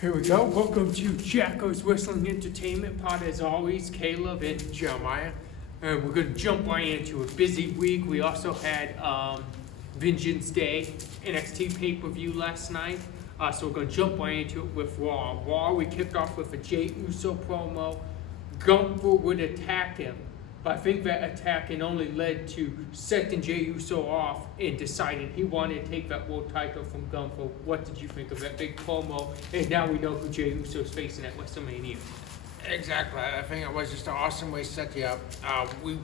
Here we go. Welcome to Jackal's Wrestling Entertainment Pod. As always, Caleb and Jeremiah. And we're going to jump right into a busy week. We also had Vengeance Day, NXT pay-per-view last night. So we're going to jump right into it with Raw. Raw, we kicked off with a Jey Uso promo. Gunther would attack him. But I think that attacking only led to setting Jey Uso off and deciding he wanted to take that world title from Gunther. What did you think of that big promo? And now we know who Jey Uso is facing at WrestleMania. Exactly. I think it was just an awesome way to set you up. We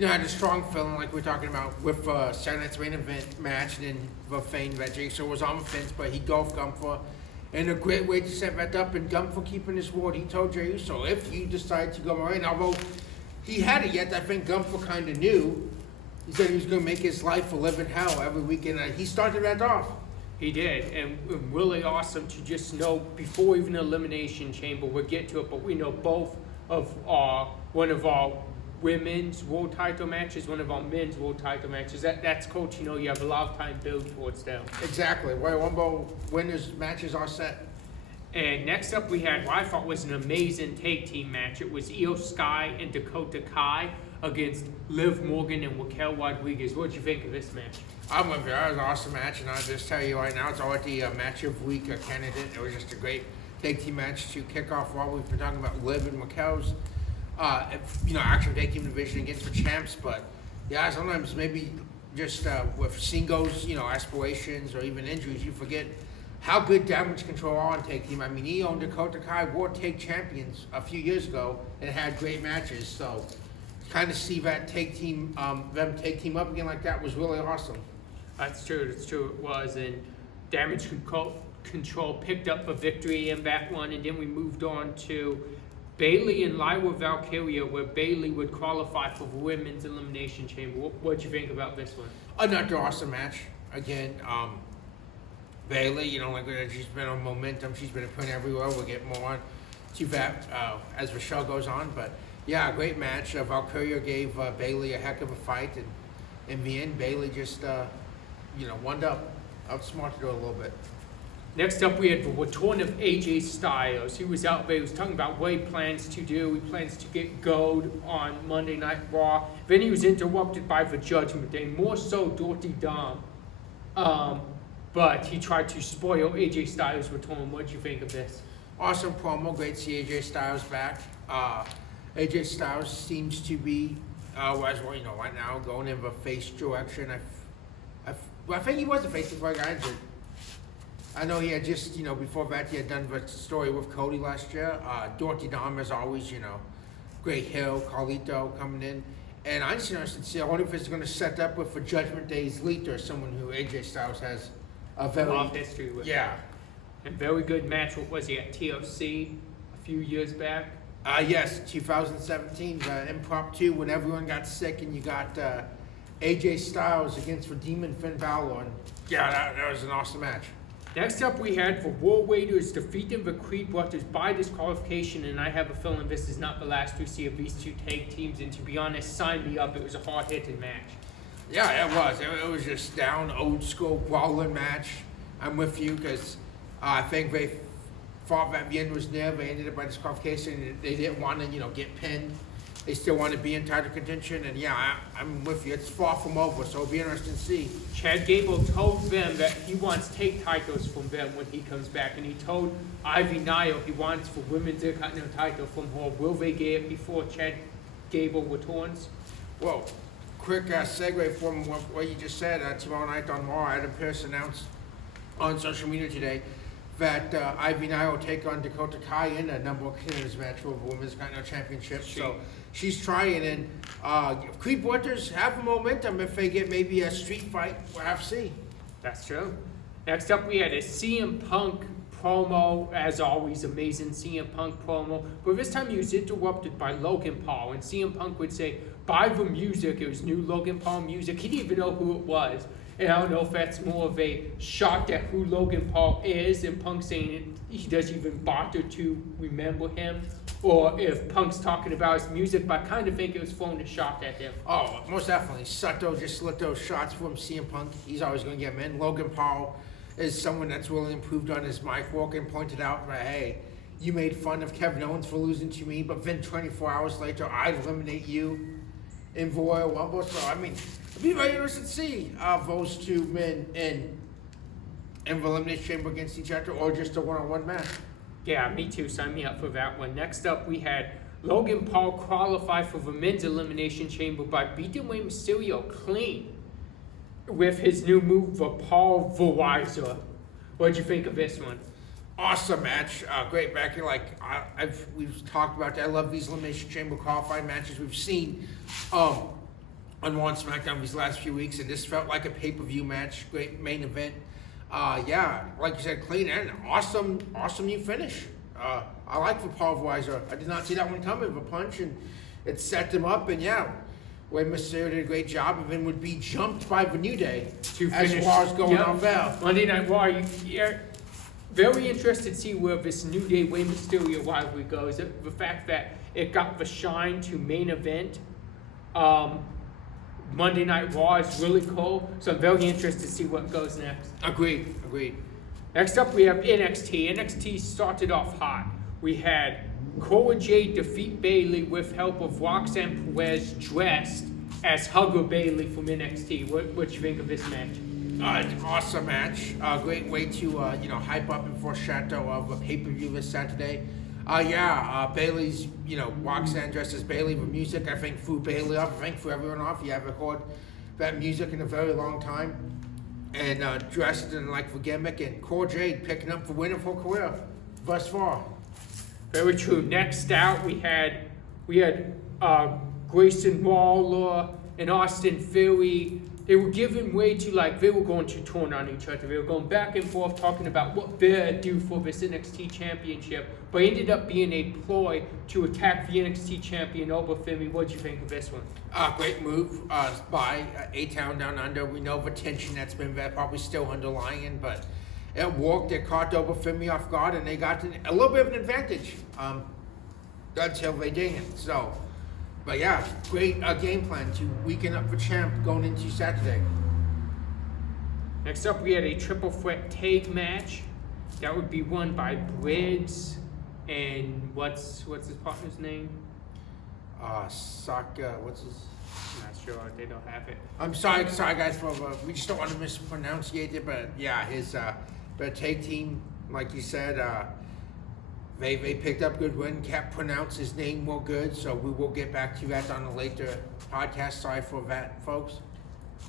had a strong feeling like we're talking about with Saturday Night's main event match and then the feign that Jey Uso was on the fence, but he golfed Gunther. And a great way to set that up, and Gunther keeping his word. He told Jey Uso, if you decide to go in, although he hadn't yet, I think Gunther kind of knew. He said he was going to make his life a living hell every weekend, and he started that off. He did, and really awesome to just know before even Elimination Chamber, we'll get to it, but we know both of one of our women's world title matches, one of our men's world title matches. That's cool to know you have a lot of time build towards them. Exactly. Royal Rumble winners matches are set. And next up we had what I thought was an amazing tag team match. It was Io Sky and Dakota Kai against Liv Morgan and Raquel Rodriguez. What did you think of this match? I'm with you. That was an awesome match, and I'll just tell you right now, it's already a match of week candidate. It was just a great tag team match to kick off Raw. We've been talking about Liv and Raquel's, actual tag team division against the champs, but yeah, sometimes maybe just with singles, aspirations or even injuries, you forget how good Damage Control are on tag team. I mean, Io and Dakota Kai were tag champions a few years ago and had great matches. So, kind of see that tag team, them tag team up again like that was really awesome. That's true. It was, and Damage Control picked up a victory in that one, and then we moved on to Bayley and Lyra Valkyria, where Bayley would qualify for the Women's Elimination Chamber. What did you think about this one? Another awesome match. Again, Bayley, she's been on momentum. She's been a point everywhere. We'll get more to that as the show goes on. But yeah, great match. Valkyria gave Bayley a heck of a fight, and in the end, Bayley just wound up outsmarted her a little bit. Next up, we had the return of AJ Styles. He was out there. He was talking about what he plans to do. He plans to get gold on Monday Night Raw. Then he was interrupted by the Judgment Day, more so Dirty Dom. But he tried to spoil AJ Styles' return. What did you think of this? Awesome promo. Great to see AJ Styles back. AJ Styles seems to be, right now, going in the face direction. I think he was a face before he got injured. I know he had just, before that, he had done the story with Cody last year. Dirty Dom, as always, Great Hill, Carlito coming in. And I'm just interested to see, I wonder if it's going to set up with the Judgment Day's leader, someone who AJ Styles has a very long history with. Yeah. And very good match. What was he at TLC a few years back? Yes, 2017, impromptu when everyone got sick and you got AJ Styles against the Demon Finn Balor. And yeah, that was an awesome match. Next up, we had the War Raiders defeating the Creed Brothers by disqualification, and I have a feeling this is not the last we see of these two tag teams, and to be honest, sign me up. It was a hard-hitting match. Yeah, it was. It was just down, old-school, brawling match. I'm with you, because I think they thought that the end was near. They ended up by disqualification, and they didn't want to, get pinned. They still want to be in title contention, and yeah, I'm with you. It's far from over, so it'll be interesting to see. Chad Gable told them that he wants take titles from them when he comes back, and he told Ivy Nile he wants the Women's Intercontinental title from her. Will they get it before Chad Gable returns? Well, quick segue from what you just said. Tomorrow night on Raw, Adam Pearce announced on social media today that Ivy Nile will take on Dakota Kai in a number of contenders match for the Women's Continental Championship. So she's trying, and Creed Brothers have momentum if they get maybe a street fight. We'll have to see. That's true. Next up, we had a CM Punk promo. As always, amazing CM Punk promo. But this time he was interrupted by Logan Paul, and CM Punk would say, "Buy the music." It was new Logan Paul music. He didn't even know who it was. And I don't know if that's more of a shot at who Logan Paul is, and Punk saying he doesn't even bother to remember him, or if Punk's talking about his music, but I kind of think it was throwing a shot at him. Oh, most definitely. Sato just let those shots from CM Punk. He's always going to get them in. Logan Paul is someone that's really improved on his mic work and pointed out that, hey, you made fun of Kevin Owens for losing to me, but then 24 hours later, I eliminate you in the Royal Rumble. So, I mean, it'd be very interesting to see those two men in the Elimination Chamber against each other, or just a one-on-one match. Yeah, me too. Sign me up for that one. Next up, we had Logan Paul qualify for the men's Elimination Chamber by beating Rey Mysterio clean with his new move, the Paul Vorizer. What'd you think of this one? Awesome match, great match. We've talked about that. I love these Elimination Chamber qualifying matches we've seen on Raw and SmackDown these last few weeks, and this felt like a pay-per-view match. Great main event. Yeah, like you said, clean and awesome new finish. I like for Paul Weiser. I did not see that one coming, the punch, and it set them up, and yeah, Rey Mysterio did a great job, and then would be jumped by the New Day To as finish. far as going Yep. on Val. Monday Night Raw, you're very interested to see where this New Day Rey Mysterio rivalry goes. The fact that it got the shine to main event Monday Night Raw is really cool, so I'm very interested to see what goes next. Agreed. Next up, we have NXT. NXT started off hot. We had Cora Jade defeat Bayley with help of Roxanne Perez dressed as Hugger Bayley from NXT. What you think of this match? Awesome match. Great way to hype up and foreshadow of a pay-per-view this Saturday. Bayley's, Roxanne dressed as Bayley with music. I think threw Bayley off. I think threw everyone off. You haven't heard that music in a very long time. And dressed in like the gimmick, and Cora Jade picking up the win of her career thus far. Very true. Next out, we had Grayson Waller and Austin Theory. They were giving way to they were going to turn on each other. They were going back and forth talking about what they'd do for this NXT championship, but ended up being a ploy to attack the NXT champion over Theory. What'd you think of this one? Great move by A-Town Down Under. We know the tension that's been there, probably still underlying, but it worked. It caught over Finley off guard, and they got a little bit of an advantage until they didn't. So, but yeah, great game plan to weaken up the champ going into Saturday. Next up, we had a triple threat tag match. That would be won by Briggs and what's his partner's name? Saka, what's his? I'm not sure. They don't have it. I'm sorry guys, for we just don't want to mispronunciate it, but yeah, his the tag team, like you said, they picked up good win, kept pronounce his name more good, so we will get back to that on a later podcast. Sorry for that, folks.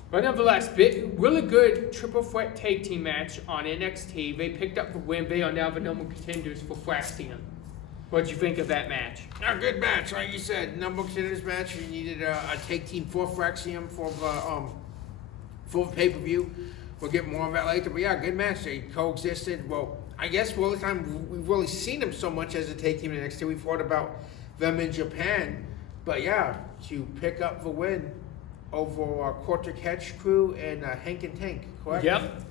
But nevertheless, really good triple threat tag team match on NXT. They picked up the win. They are now the number contenders for Fraxium. What'd you think of that match? A good match, like you said. Number contenders match. You needed a tag team for Fraxium for the pay-per-view. We'll get more of that later. But yeah, good match. They coexisted. Well, I guess for all the time we've really seen them so much as a tag team in NXT. We've heard about them in Japan. But yeah, to pick up the win over Quarter Catch Crew and Hank and Tank, correct? Yep.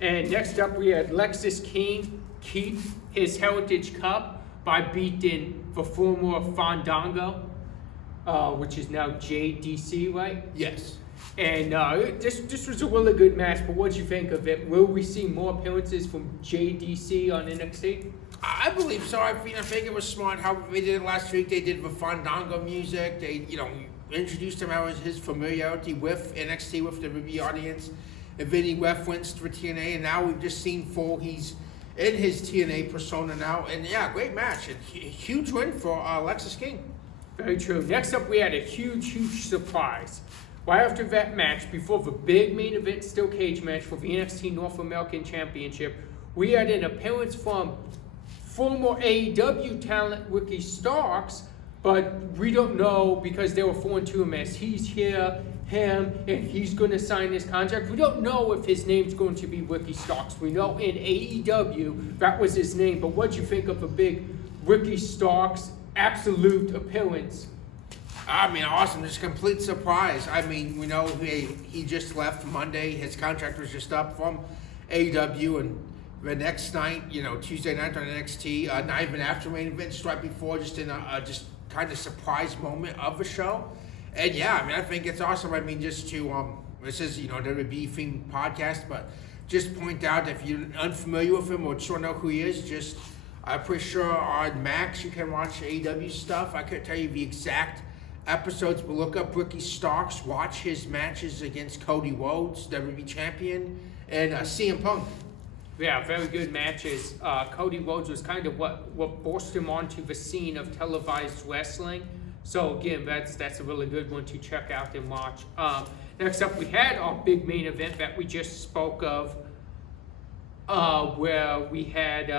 And next up, we had Lexis King keep his Heritage Cup by beating the former Fandango, which is now JDC, right? Yes. And this was a really good match, but what did you think of it? Will we see more appearances from JDC on NXT? I believe so. I think it was smart how they did it last week. They did the Fandango music. They, introduced him out as his familiarity with NXT, with the review audience. And then he referenced for TNA, and now we've just seen he's in his TNA persona now. And yeah, great match. A huge win for Lexis King. Very true. Next up, we had a huge surprise. Right after that match, before the big main event steel cage match for the NXT North American Championship, we had an appearance from former AEW talent Ricky Starks, but we don't know because they were 4-2 him as he's here, and he's going to sign his contract. We don't know if his name's going to be Ricky Starks. We know in AEW that was his name, but what'd you think of a big Ricky Starks absolute appearance? I mean, awesome. Just complete surprise. I mean, we know he just left Monday. His contract was just up from AEW, and the next night, Tuesday night on NXT, not even after main event, just right before, just in a just kind of surprise moment of the show. And yeah, I mean, I think it's awesome. I mean, just to this is WWE themed podcast, but just point out if you're unfamiliar with him or just don't know who he is, I'm pretty sure on Max you can watch AEW stuff. I couldn't tell you the exact episodes, but look up Ricky Starks, watch his matches against Cody Rhodes, WWE champion, and CM Punk. Yeah, very good matches. Cody Rhodes was kind of what forced him onto the scene of televised wrestling. So again, that's a really good one to check out and watch. Next up, we had our big main event that we just spoke of, where we had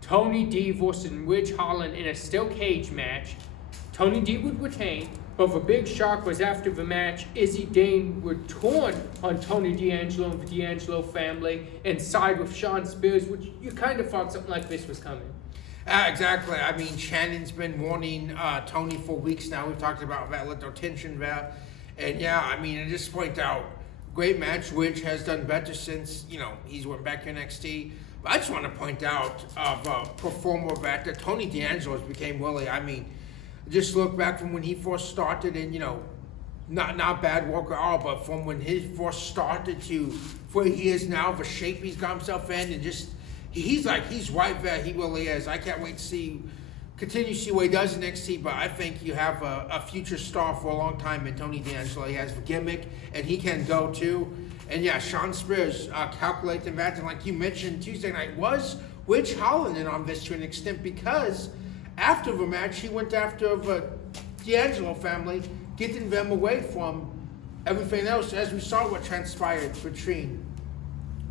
Tony D versus Ridge Holland in a steel cage match. Tony D would retain, but the big shock was after the match, Izzy Dane would turn on Tony D'Angelo and the D'Angelo family and side with Sean Spears, which you kind of thought something like this was coming. Exactly. I mean, Shannon's been warning Tony for weeks now. We've talked about that little tension there. And yeah, I mean, I just point out, great match. Ridge has done better since, he's went back to NXT. But I just want to point out of a performer that Tony D'Angelo became really, I mean, just look back from when he first started and, not bad work at all, but from when he first started to where he is now, the shape he's got himself in, and just, he's right there. He really is. I can't wait to continue to see what he does in NXT, but I think you have a future star for a long time in Tony D'Angelo. He has the gimmick, and he can go too. And yeah, Sean Spears, calculate the match, and like you mentioned, Tuesday night was Ridge Holland in on this to an extent, because after the match, he went after the D'Angelo family, getting them away from everything else, as we saw what transpired between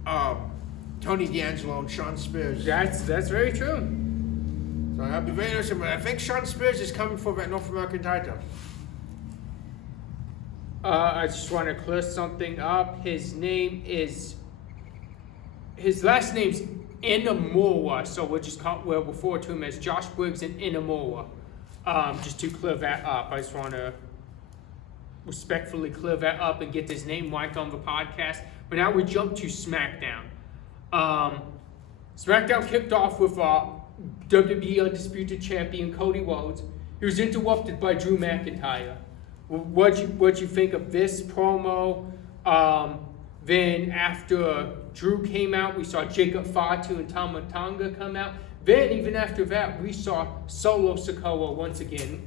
Tony D'Angelo and Sean Spears. That's very true. So I'll be very interested, but I think Sean Spears is coming for that North American title. I just want to clear something up. His last name's Inamura, so we'll refer to him as Josh Briggs and Inamura. Just to clear that up, I just want to respectfully clear that up and get his name right on the podcast. But now we jump to SmackDown. SmackDown kicked off with WWE Undisputed Champion Cody Rhodes. He was interrupted by Drew McIntyre. What'd you think of this promo? Then after Drew came out, we saw Jacob Fatu and Tama Tonga come out. Then even after that, we saw Solo Sikoa once again.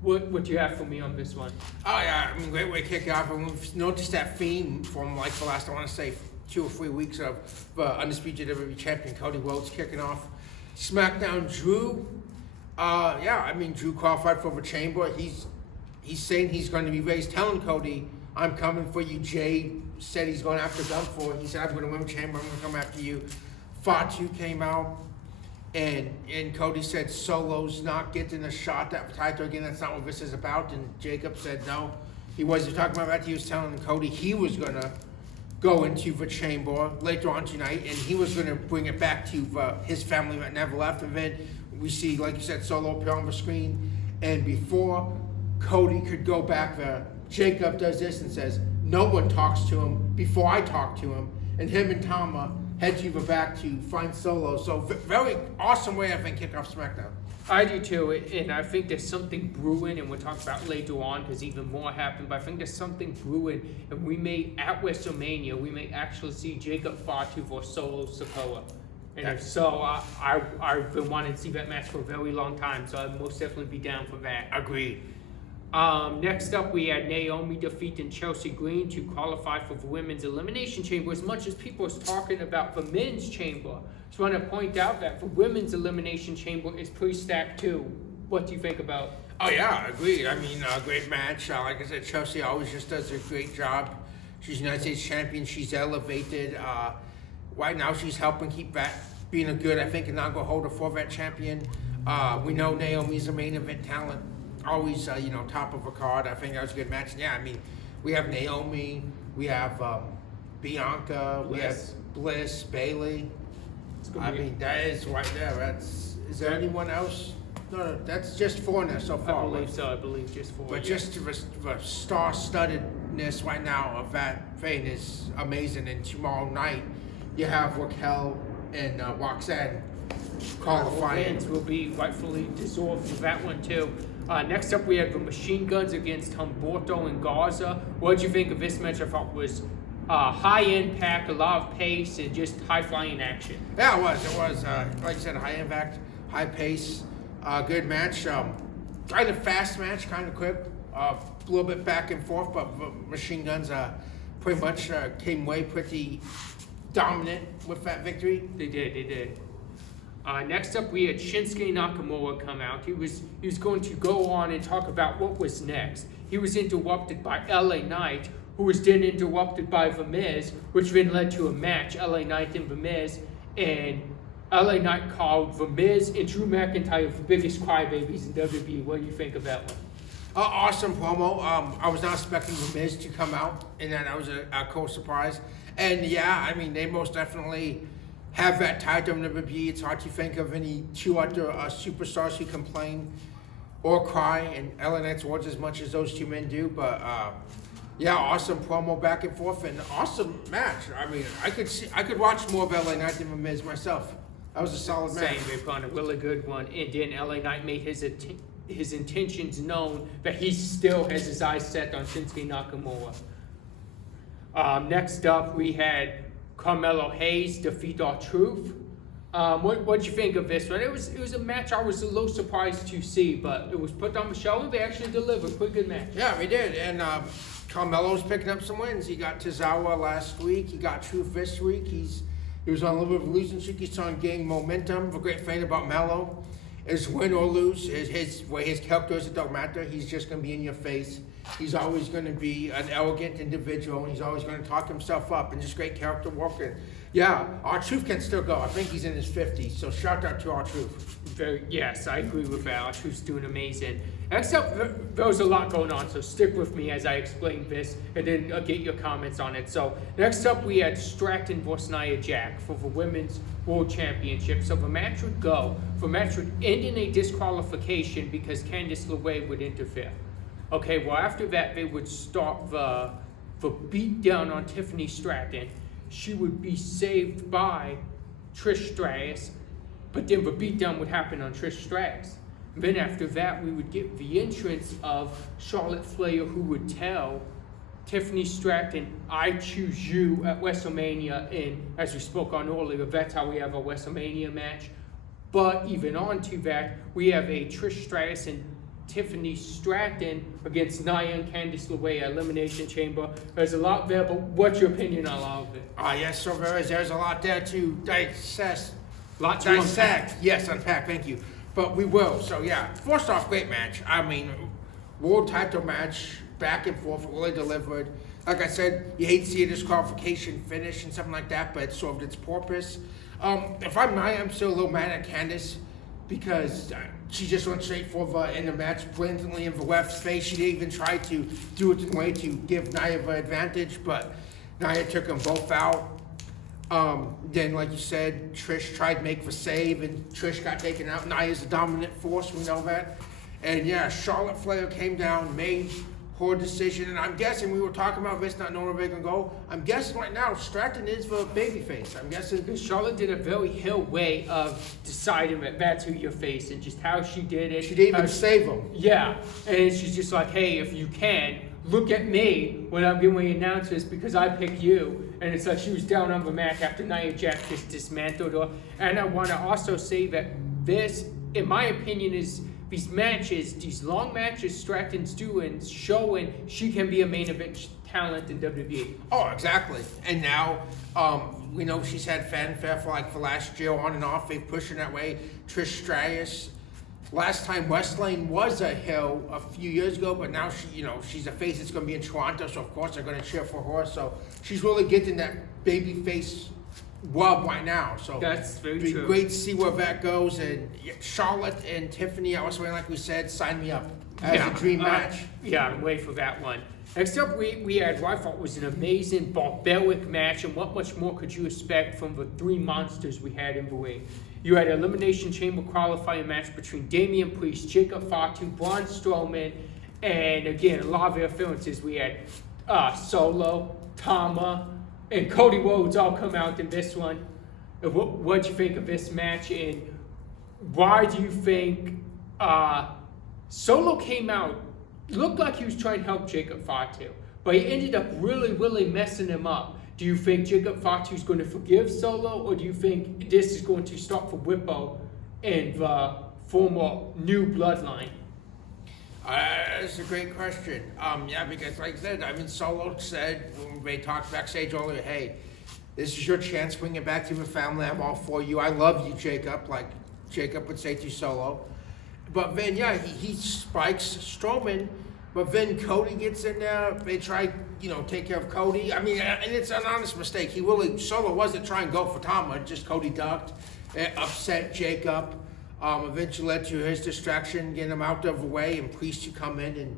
What do you have for me on this one? Oh yeah, I mean, great way to kick it off. And we've noticed that theme from like the last, I want to say, 2 or 3 weeks of Undisputed WWE Champion Cody Rhodes kicking off SmackDown. Drew, I mean, Drew qualified for the Chamber. He's saying he's going to be raised, telling Cody, I'm coming for you. Jay said he's going after Gunfor. He said, I'm going to win the Chamber. I'm going to come after you. Fatu came out, and Cody said Solo's not getting a shot at the title again. That's not what this is about. And Jacob said no. He wasn't talking about that. He was telling Cody he was going to go into the Chamber later on tonight, and he was going to bring it back to his family that never left. And then we see, like you said, Solo appear on the screen. And before Cody could go back there, Jacob does this and says, no one talks to him before I talk to him. And him and Tama head to the back to find Solo. So very awesome way, I think, kick off SmackDown. I do too, and I think there's something brewing, and we'll talk about later on because even more happened, but I think there's something brewing, and we may, at WrestleMania, we may actually see Jacob Fatu versus Solo Sikoa. And if so, I've been wanting to see that match for a very long time, so I'd most definitely be down for that. Agreed. Next up, we had Naomi defeating Chelsea Green to qualify for the Women's Elimination Chamber. As much as people are talking about the Men's Chamber, just want to point out that the Women's Elimination Chamber is pretty stacked too. What do you think about? Oh yeah, I agree. I mean, great match. Like I said, Chelsea always just does a great job. She's United States champion. She's elevated. Right now, she's helping keep that being a good, I think, inaugural holder for that champion. We know Naomi's a main event talent. Always, top of a card. I think that was a good match. And yeah, I mean, we have Naomi, we have Bianca, we have Bliss, Bailey. I mean, that is right there. Is there anyone else? No, that's just 4 now so far. I believe so. I believe just 4. But just the star-studdedness right now of that thing is amazing. And tomorrow night, you have Raquel and Roxanne qualifying. Fans will be rightfully deserved for that one too. Next up, we have the Machine Guns against Humberto and Garza. What did you think of this match? I thought was high impact, a lot of pace, and just high flying action. Yeah, it was. It was, like I said, high impact, high pace, good match. Kind of fast match, kind of quick. A little bit back and forth, but Machine Guns pretty much came away pretty dominant with that victory. They did. Next up, we had Shinsuke Nakamura come out. He was going to go on and talk about what was next. He was interrupted by LA Knight, who was then interrupted by The Miz, which then led to a match, LA Knight and The Miz, and LA Knight called The Miz and Drew McIntyre the biggest crybabies in WWE. What do you think of that one? Awesome promo. I was not expecting The Miz to come out, and that was a cool surprise. And yeah, I mean, they most definitely have that title in WWE. It's hard to think of any two other superstars who complain or cry in LA Knight's words as much as those two men do. But yeah, awesome promo back and forth, and awesome match. I mean, I could watch more of LA Knight than The Miz myself. That was a solid match. Same, they put on a really good one, and then LA Knight made his intentions known that he still has his eyes set on Shinsuke Nakamura. Next up, we had Carmelo Hayes defeat R-Truth. What'd you think of this one? It was a match I was a little surprised to see, but it was put on the show and they actually delivered. Pretty good match. Yeah, we did. And Carmelo's picking up some wins. He got Tozawa last week. He got Truth this week. He was on a little bit of a losing streak. He's trying to gain momentum. The great thing about Melo is win or lose, his character is, it don't matter. He's just going to be in your face. He's always going to be an elegant individual, and he's always going to talk himself up, and just great character work. And yeah, R-Truth can still go. I think he's in his 50s, so shout out to R-Truth. Yes, I agree with that. R-Truth's doing amazing. Next up, there was a lot going on, so stick with me as I explain this, and then I'll get your comments on it. So next up, we had Stratton vs. Nia Jax for the Women's World Championship. So the match would end in a disqualification because Candice LeRae would interfere. Okay, well, after that, they would start the beat down on Tiffany Stratton. She would be saved by Trish Stratus, but then the beatdown would happen on Trish Stratus. Then after that, we would get the entrance of Charlotte Flair, who would tell Tiffany Stratton, "I choose you" at WrestleMania, and as we spoke on earlier, that's how we have a WrestleMania match. But even on to that, we have a Trish Stratus and Tiffany Stratton against Nia and Candice LeRae at Elimination Chamber. There's a lot there, but what's your opinion on all of it? Yes, so there's a lot there to dissect. Unpack. Yes, unpack, thank you. But we will. So yeah, first off, great match. I mean, world title match, back and forth, really delivered. Like I said, you hate to see a disqualification finish and something like that, but it served its purpose. If I'm Nia, I'm still a little mad at Candice because she just went straight for the in the match, blatantly in the ref's face. She didn't even try to do it in a way to give Nia the advantage, but Nia took them both out. Then, like you said, Trish tried to make the save, and Trish got taken out. Nia's a dominant force, we know that. And yeah, Charlotte Flair came down, made her decision, and I'm guessing, we were talking about this, not knowing where they're going to go. I'm guessing right now, Stratton is the babyface. I'm guessing. Because Charlotte did a very Hill way of deciding that that's who you're facing, just how she did it. She didn't even save him. Yeah, and she's just like, hey, if you can, look at me when I'm giving the announcers because I pick you. And it's like she was down on the mat after Nia Jax just dismantled her. And I want to also say that this, in my opinion, is these matches, these long matches Stratton's doing, showing she can be a main event talent in WWE. Oh, exactly. And now, we know she's had fanfare for like the last year on and off. They've pushed her that way. Trish Stratus. Last time Westlane was a heel a few years ago, but now she's a face that's going to be in Toronto, so of course they're going to cheer for her. So she's really getting that baby face rub right now. So that's very be true. Great to see where that goes. And Charlotte and Tiffany, like we said, sign me up as a dream match. Yeah, I'm waiting for that one. Next up, we had what I thought was an amazing, barbaric match, and what much more could you expect from the three monsters we had in the ring? You had an Elimination Chamber qualifying match between Damian Priest, Jacob Fatu, Braun Strowman, and again, a lot of their appearances. We had Solo, Tama, and Cody Rhodes all come out in this one. What'd you think of this match, and why do you think Solo came out, looked like he was trying to help Jacob Fatu, but he ended up really, really messing him up. Do you think Jacob Fatu is going to forgive Solo, or do you think this is going to stop for Whippo and the former new bloodline? That's a great question. Yeah, because like I said, I mean, Solo said when they talked backstage earlier, hey, this is your chance, bring it back to your family. I'm all for you. I love you, Jacob, like Jacob would say to Solo. But then, yeah, he spikes Strowman, but then Cody gets in there. They try, take care of Cody. I mean, and it's an honest mistake. Solo wasn't trying to go for Tama, just Cody ducked. It upset Jacob. Eventually led to his distraction, getting him out of the way, and Priest to come in and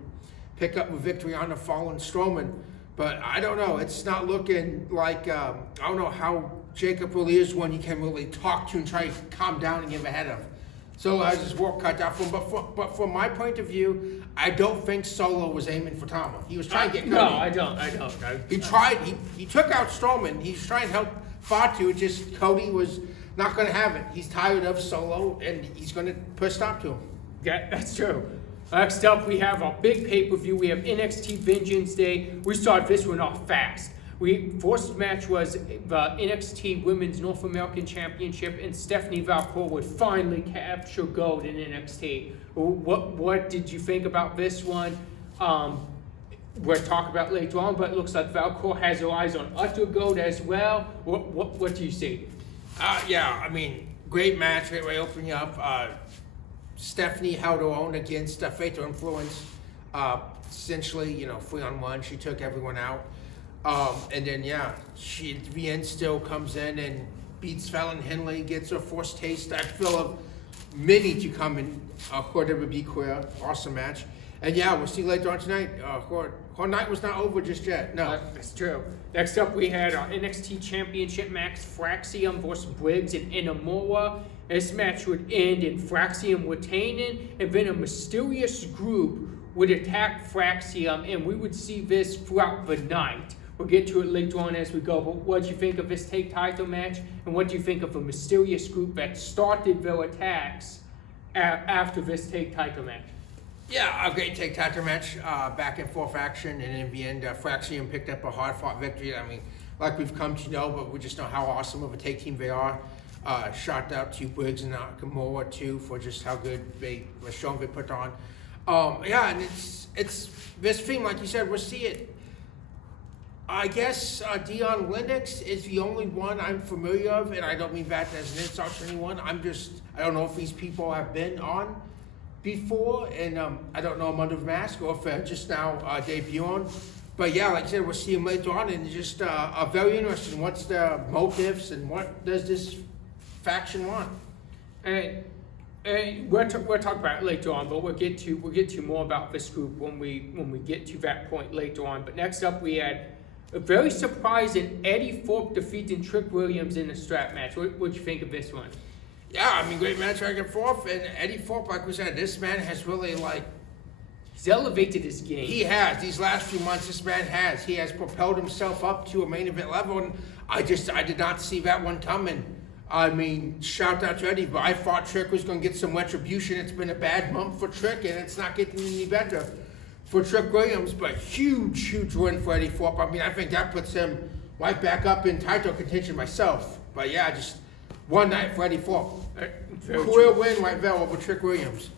pick up the victory on the fallen Strowman. But I don't know. It's not looking like, I don't know how Jacob really is one you can really talk to and try to calm down and get ahead of. Solo has his work cut out for him. But from my point of view, I don't think Solo was aiming for Tama. He was trying to get Cody. No, I don't. He tried. He took out Strowman. He's trying to help Fatu. Just Cody was not going to have it. He's tired of Solo, and he's going to put a stop to him. Yeah, that's true. Next up, we have our big pay-per-view. We have NXT Vengeance Day. We start this one off fast. First match was the NXT Women's North American Championship, and Stephanie Valcour would finally capture gold in NXT. What did you think about this one? We'll talk about later on, but it looks like Valcour has her eyes on utter gold as well. What do you see? Yeah, I mean, great match, great way to open you up. Stephanie held her own against Fatal Influence. Essentially, 3-on-1, she took everyone out. And then, yeah, she at the end still comes in and beats Fallon Henley, gets her first taste, I feel, of many to come in her WWE career. Awesome match. And yeah, we'll see later on tonight. Her night was not over just yet. No. That's true. Next up, we had our NXT Championship match, Fraxium versus Briggs and Inamoa. This match would end in Fraxium retaining, and then a mysterious group would attack Fraxium, and we would see this throughout the night. We'll get to it later on as we go, but what do you think of this take title match, and what do you think of a mysterious group that started their attacks after this take title match? Yeah, a great take title match, back and forth action, and in the end, Fraxium picked up a hard fought victory. I mean, like we've come to know, but we just know how awesome of a take team they are. Shout out to Briggs and Nakamura too for just how good the show they put on. Yeah, and it's this theme, like you said, we'll see it. I guess Dion Lennox is the only one I'm familiar of, and I don't mean that as an insult to anyone. I don't know if these people have been on before, and I don't know them under the mask or if they're just now debuting. But yeah, like I said, we'll see them later on, and just very interesting. What's the motives, and what does this faction want? And we'll talk about it later on, but we'll get to more about this group when we get to that point later on. But next up, we had a very surprising Eddie Thorpe defeating Trick Williams in a strap match. What'd you think of this one? Yeah, I mean, great match back and forth. And Eddie Thorpe, like we said, this man has really, he's elevated his game. He has. These last few months, this man has. He has propelled himself up to a main event level, and I did not see that one coming. I mean, shout out to Eddie, but I thought Trick was going to get some retribution. It's been a bad month for Trick, and it's not getting any better for Trick Williams, but huge win for Eddie Thorpe. I mean, I think that puts him right back up in title contention myself. But yeah, just one night for Eddie Thorpe. Career win right there over Trick Williams.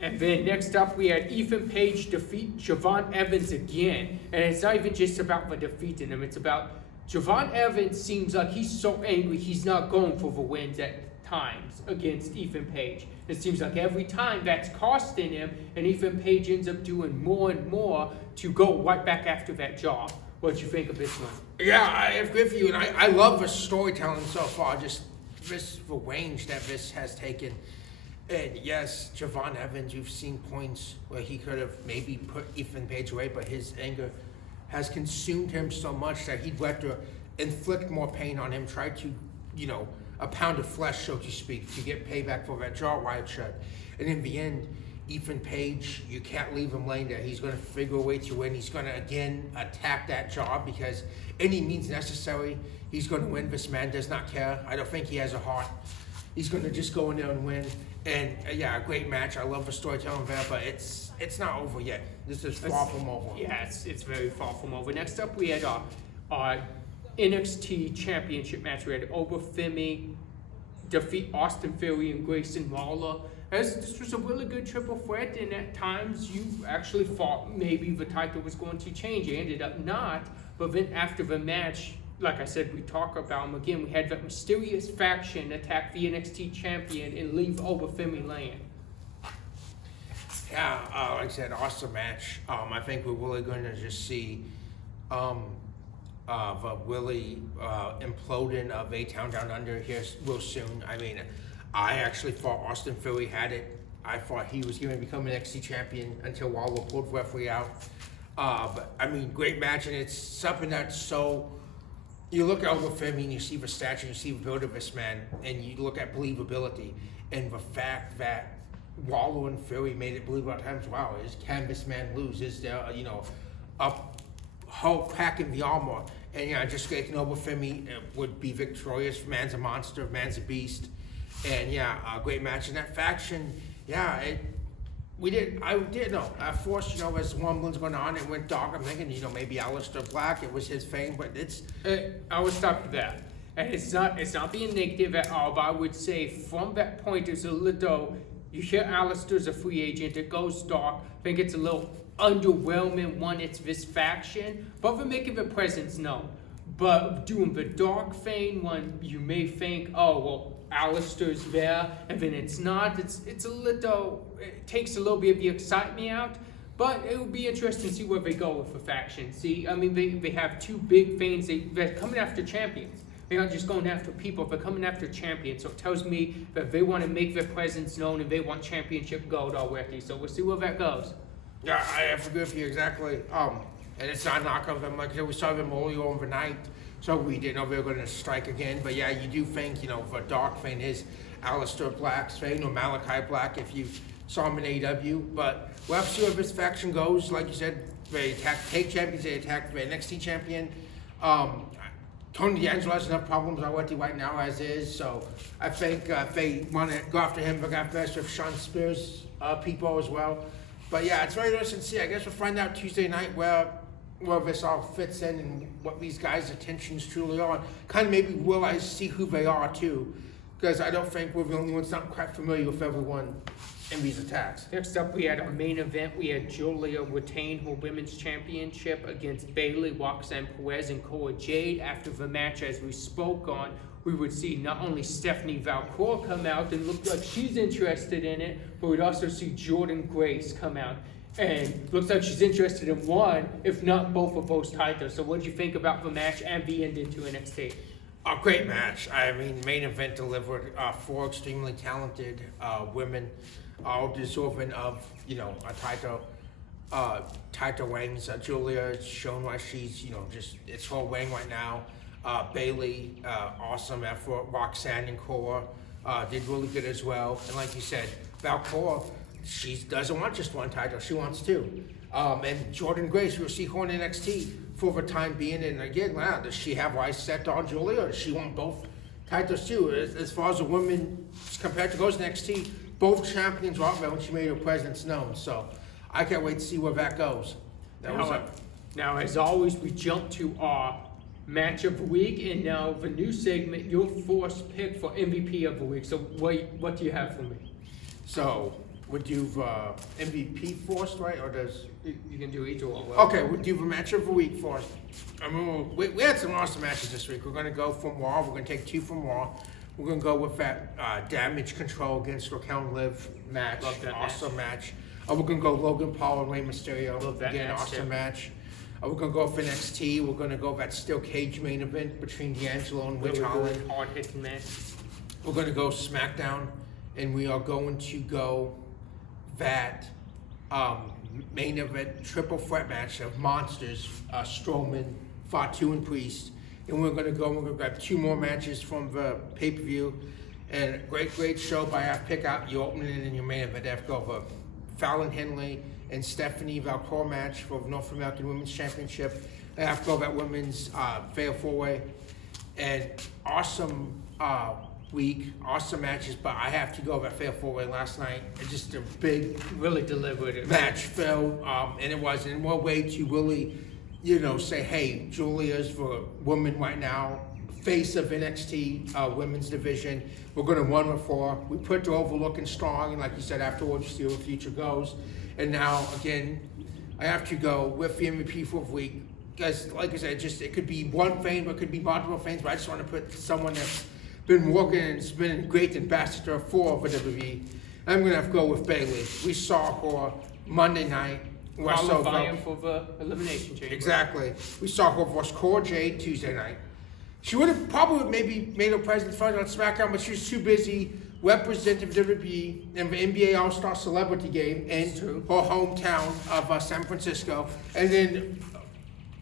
And then next up, we had Ethan Page defeat Javon Evans again. And it's not even just about the defeating him. It's about Javon Evans seems like he's so angry he's not going for the wins at times against Ethan Page. It seems like every time that's costing him, and Ethan Page ends up doing more and more to go right back after that job. What do you think of this one? Yeah, I agree with you, and I love the storytelling so far. Just the range that this has taken. And yes, Javon Evans, you've seen points where he could have maybe put Ethan Page away, but his anger has consumed him so much that he'd rather inflict more pain on him, try to, a pound of flesh, so to speak, to get payback for that jaw wired shut. And in the end, Ethan Page, you can't leave him laying there. He's going to figure a way to win. He's going to, again, attack that jaw because any means necessary, he's going to win. This man does not care. I don't think he has a heart. He's going to just go in there and win. And yeah, a great match. I love the storytelling there, but it's not over yet. This is far from over. Yeah, it's very far from over. Next up, we had our NXT Championship match. We had Obafemi defeat Austin Theory and Grayson Waller. This was a really good triple threat, and at times you actually thought maybe the title was going to change. It ended up not, but then after the match, like I said, we talk about them again. We had that mysterious faction attack the NXT champion and leave Obafemi laying. Yeah, like I said, awesome match. I think we're really going to just see the Willie imploding of A-Town Down Under here real soon. I mean, I actually thought Austin Theory had it. I thought he was going to become an NXT champion until Waller pulled the referee out. But I mean, great match, and it's something that's so. You look at Obafemi and you see the stature, you see the build of this man, and you look at believability, and the fact that Waller and Theory made it believable at times. Wow, can this man lose? Is there, a whole crack in the armor? And just great to know Obafemi would be victorious. Man's a monster, man's a beast, and a great match in that faction. I did know. At first, as Wumblin's going on, it went dark. I'm thinking, maybe Aleister Black. It was his fame, but it's. I would stop with that, and it's not being negative at all. But I would say from that point, there's a little. You hear Aleister's a free agent. It goes dark. I think it's a little underwhelming when it's this faction, but for making the presence known. But doing the dark thing when you may think, oh well, Aleister's there, and then it's not. It's a little. It takes a little bit of the excitement out. But it would be interesting to see where they go with the faction. See, I mean, they have two big things. They're coming after champions. They're not just going after people, they're coming after champions. So it tells me that they want to make their presence known and they want championship gold already. So we'll see where that goes. Yeah, I agree with you exactly. And it's not a knock on them. Like I said, we saw them earlier overnight, so we didn't know they were going to strike again. But yeah, you do think, the dark thing is Aleister Black's thing, or Malachi Black if you saw him in AEW. But we'll have to see where this faction goes. Like you said, they attacked take champions, they attacked the NXT champion. Tony D'Angelo has enough problems already right now as is, so I think if they want to go after him, they're going to have to mess with Sean Spears' people as well. But yeah, it's very interesting to see. I guess we'll find out Tuesday night where this all fits in and what these guys' attentions truly are. Kind of maybe realize, see who they are too, because I don't think we're the only ones not quite familiar with everyone in these attacks. Next up, we had our main event. We had Julia retain her women's championship against Bayley, Roxanne Perez, and Cora Jade. After the match, as we spoke on, we would see not only Stephanie Valcour come out and look like she's interested in it, but we'd also see Jordan Grace come out. And looks like she's interested in one, if not both of those titles. So what did you think about the match and the ending to NXT? A great match. I mean, main event delivered. Four extremely talented women, all deserving of, a title. Title wings. Julia has shown why she's, just it's her wing right now. Bayley, awesome effort. Roxanne and Cora did really good as well. And like you said, Valcour, she doesn't want just one title. She wants two. And Jordan Grace, we'll see her in NXT for the time being. And again, wow, does she have eyes set on Julia, or does she want both titles too? As far as the women compared to those NXT, both champions were out there when she made her presence known. So I can't wait to see where that goes. Now, as always, we jump to our match of the week, and now the new segment, your first pick for MVP of the week. So what do you have for me? So would you MVP first, right? Or does you can do either one? Okay, we'll do the match of the week first. I mean, we had some awesome matches this week. We're going to go from Raw. We're going to take two from Raw. We're going to go with that Damage Control against Raquel and Liv match. Love that awesome match. We're going to go Logan Paul and Rey Mysterio. Love that Again, match, awesome too. match. We're going to go for NXT. We're going to go that steel cage main event between D'Angelo and Ridge Holland. Hard-hitting match. We're going to go SmackDown, and we are going to go that main event triple threat match of monsters, Strowman, Fatu, and Priest. And we're going to grab two more matches from the pay-per-view. And great show by our pick out your opening and your main event. I've got the Fallon Henley and Stephanie Valcour match for the North American Women's Championship. And I've got that women's fair four-way. And awesome week, awesome matches, but I have to go that fair four-way last night. It's just a big, Really delivered it. match, Phil, and it was in one way to really say, hey, Julia's the woman right now, face of NXT women's division. We're going to run with her. We put her over looking strong, and like you said, afterwards, see where the future goes. And now, again, I have to go with the MVP for the week. Because, like I said, it could be one fame, but it could be multiple fames, but I just want to put someone that's been working and has been a great ambassador for WWE. I'm going to have to go with Bayley. We saw her Monday night. Qualifying for the Elimination Chamber. Exactly. We saw her versus Cora Jade Tuesday night. She would have probably maybe made her presence fun on SmackDown, but she was too busy representing WWE in the NBA All-Star Celebrity Game in her hometown of San Francisco. And then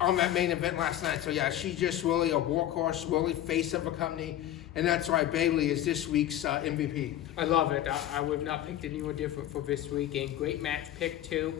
on that main event last night. So yeah, she's just really a workhorse, really face of a company. And that's why Bayley is this week's MVP. I love it. I would have not picked anyone different for this week. And great match pick too.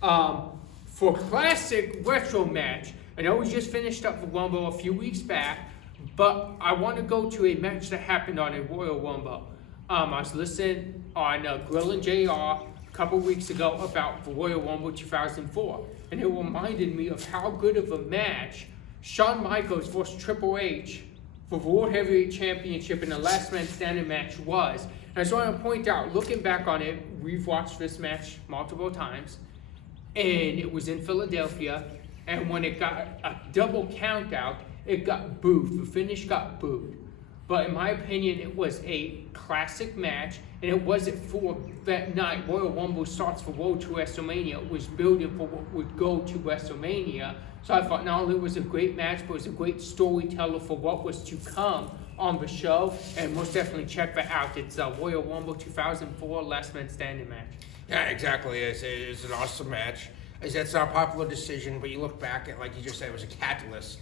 For classic retro match, I know we just finished up the Rumble a few weeks back, but I want to go to a match that happened on a Royal Rumble. I was listening on Grill and JR a couple weeks ago about the Royal Rumble 2004, and it reminded me of how good of a match Shawn Michaels versus Triple H for the World Heavyweight Championship in the Last Man Standing match was. And I just want to point out, looking back on it, we've watched this match multiple times, and it was in Philadelphia, and when it got a double count out, it got booed. The finish got booed. But in my opinion, it was a classic match, and it wasn't for that night. Royal Rumble starts for Road to WrestleMania. It was building for what would go to WrestleMania. So I thought not only was it a great match, but it was a great storyteller for what was to come on the show. And most definitely check that out. It's a Royal Rumble 2004 Last Man Standing match. Yeah, exactly. It's an awesome match. It's not a popular decision, but you look back at, like you just said, it was a catalyst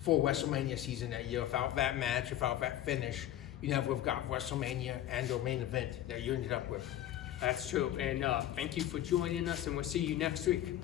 for WrestleMania season that year. Without that match, without that finish, you never would have got WrestleMania and or main event that you ended up with. That's true. And thank you for joining us, and we'll see you next week.